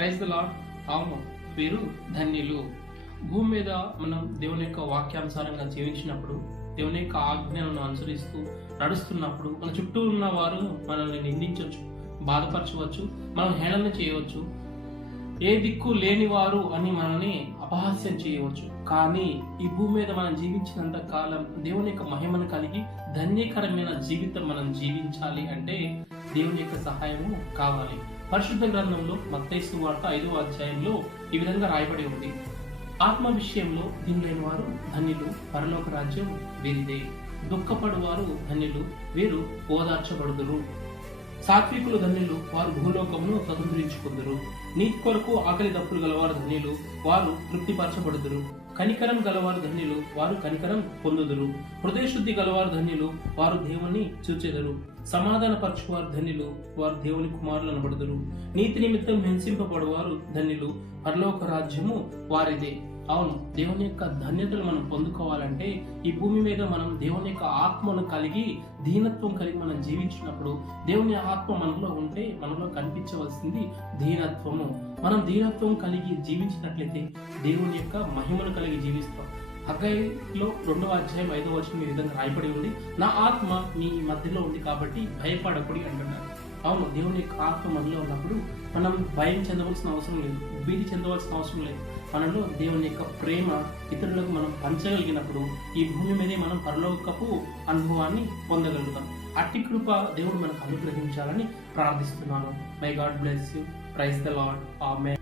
Praise the lord. అవును, వీరు ధన్యులు. భూమి మీద మనం దేవుని యొక్క వాక్యానుసారంగా జీవించినప్పుడు, దేవుని యొక్క ఆజ్ఞలను అనుసరిస్తూ నడుస్తున్నప్పుడు మన చుట్టూ ఉన్న వారు మనల్ని నిందించవచ్చు, బాధపరచవచ్చు, మనం హేళన చేయవచ్చు, ఏ దిక్కు లేని వారు అని మనల్ని అపహాస్యం చేయవచ్చు. కానీ ఈ భూమి మీద మనం జీవించినంత కాలం దేవుని యొక్క మహిమను కలిగి ధన్యకరమైన జీవితం మనం జీవించాలి అంటే దేవుని యొక్క సహాయము కావాలి. పరిశుద్ధ గ్రంథంలో మత్తయి సువార్త 5వ అధ్యాయంలో ఈ విధంగా రాయబడి ఉంది. ఆత్మ విషయంలో దీనిలేని వారు ధన్యులు, పరలోక రాజ్యం వీరిదే. దుఃఖపడువారు ధన్యులు, వీరు ఓదార్చబడుదురు. సాత్వికులు ధన్యులు, వారు భూలోకమును స్వతంత్రించుకుందురు. నీతి కొరకు ఆకలి దప్పులు గలవారు ధన్యులు, వారు తృప్తిపరచబడుదురు. కనికరం గలవారు ధన్యులు, వారు కనికరం పొందుదురు. హృదయశుద్ధి గలవారు ధన్యులు, వారు దేవుని చూచెదరు. సమాధాన పరచువారు ధన్యులు, వారు దేవుని కుమారులు అనబడుదురు. నీతి నిమిత్తం హింసింపబడువారు ధన్యులు, పరలోక రాజ్యము వారిదే. అవును, దేవుని యొక్క ధన్యతలు మనం పొందుకోవాలంటే ఈ భూమి మీద మనం దేవుని యొక్క ఆత్మను కలిగి దీనత్వం కలిగి మనం జీవించినప్పుడు, దేవుని ఆత్మ మనలో ఉంటే మనలో కనిపించవలసింది దీనత్వము. మనం దీనత్వం కలిగి జీవించినట్లయితే దేవుని యొక్క మహిమను కలిగి జీవిస్తాం. హగ్గయిలో 2వ అధ్యాయం 5వ వచనం ఈ విధంగా రాయబడి ఉంది, నా ఆత్మ మీ మధ్యలో ఉంది కాబట్టి భయపడకుడి అంటున్నారు. అవును, దేవుని యొక్క ఆత్మ మనలో ఉన్నప్పుడు మనం భయం చెందవలసిన అవసరం లేదు, భీతి చెందవలసిన అవసరం లేదు. మనలో దేవుని యొక్క ప్రేమ ఇతరులకు మనం పంచగలిగినప్పుడు ఈ భూమి మీదే మనం పరలోకపు అనుభవాన్ని పొందగలుగుతాం. అట్టి కృప దేవుడు మనకు అనుగ్రహించాలని ప్రార్థిస్తున్నాను. My God bless you. Praise the Lord. Amen.